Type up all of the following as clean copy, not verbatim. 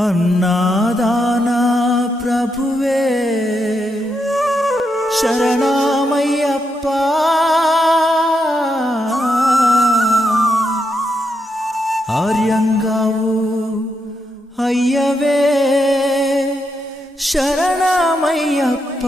అన్నాదాన ప్రభువే శరణమయ్యప్ప ఆర్యంగావు అయ్యవే శరణమయ్యప్ప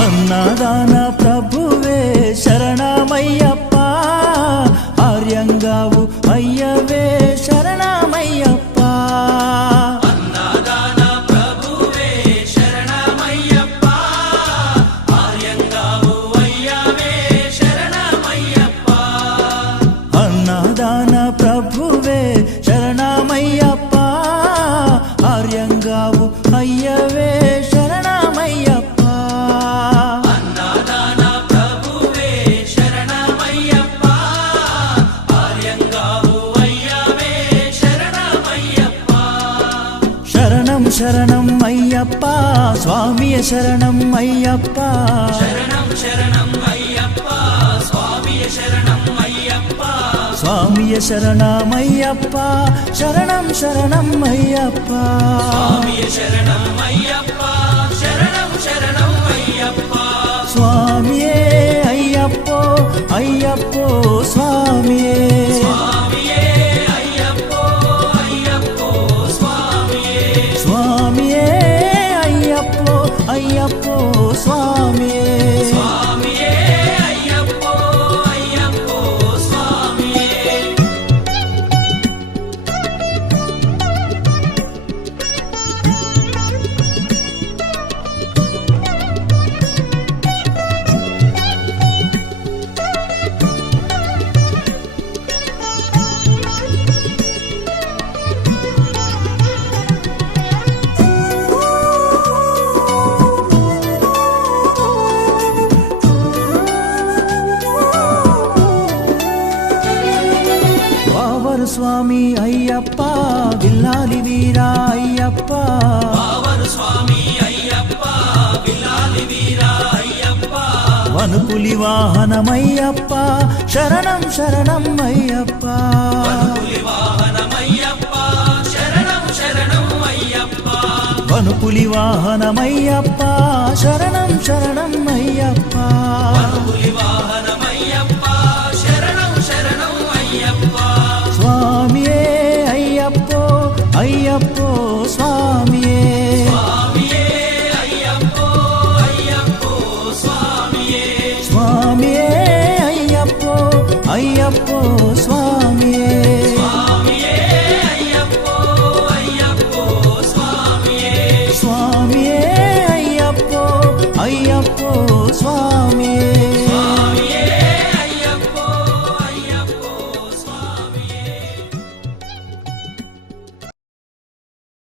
అన్నదాన ప్రభువే శరణమయ్యప్ప ఆర్యంగావు అయ్యవే శరణమయ్యప్ప అన్నదాన ప్రభువే శరణమయ్యప్ప ఆర్యంగావు అయ్యవే శరణమయ్యప్ప అన్నదాన ప్రభువే శరణమయ్యప్ప ఆర్యంగావు అయ్యవే శరణమయ్యప్ప అన్నదాన ప్రభువే శరణమయ్యప్ప ఆర్యంగావు అయ్యవే శరణమయ్యప్ప శరణం శరణం అయ్యప్ప స్వామియ శరణం అయ్యప్ప శరణం శరణం అయ్యప్ప స్వామియ శరణం అయ్యప్ప స్వామియ శరణమయ్యప్ప శరణం శరణం అయ్యప్ప స్వామియ శరణం అయ్యప్ప శరణం శరణం అయ్యప్ప స్వామియే అయ్యప్పో అయ్యప్పో స్వామియే స్వామియే అయ్యప్పో అయ్యప్పో స్వామియే స్వామియే అయ్యప్పో అయ్యప్పో స్వామియే స్వామియే అయ్యప్పో అయ్యప్పో స్వామియే వావరు స్వామి అయ్యప్ప విల్లాలి వీరా అయ్యప్ప పావరు స్వామి అయ్యప్ప విల్లాలి వీరా అయ్యప్ప వనుపులి వాహనమయ్యప్ప శరణం శరణం అయ్యప్ప పులి వాహనమయ్యప్ప శరణం శరణం అయ్యప్ప వనుపులి వాహనమయ్యప్ప శరణం శరణం అయ్యప్ప పులి వాహనమయ్యప్ప శరణం శరణం అయ్యప్ప స్వామియే అయ్యప్పో అయ్యప్పో స్వామియే స్వామియే అయ్యప్పో అయ్యప్పో స్వామియే స్వామియే అయ్యప్పో అయ్యప్పో స్వామియే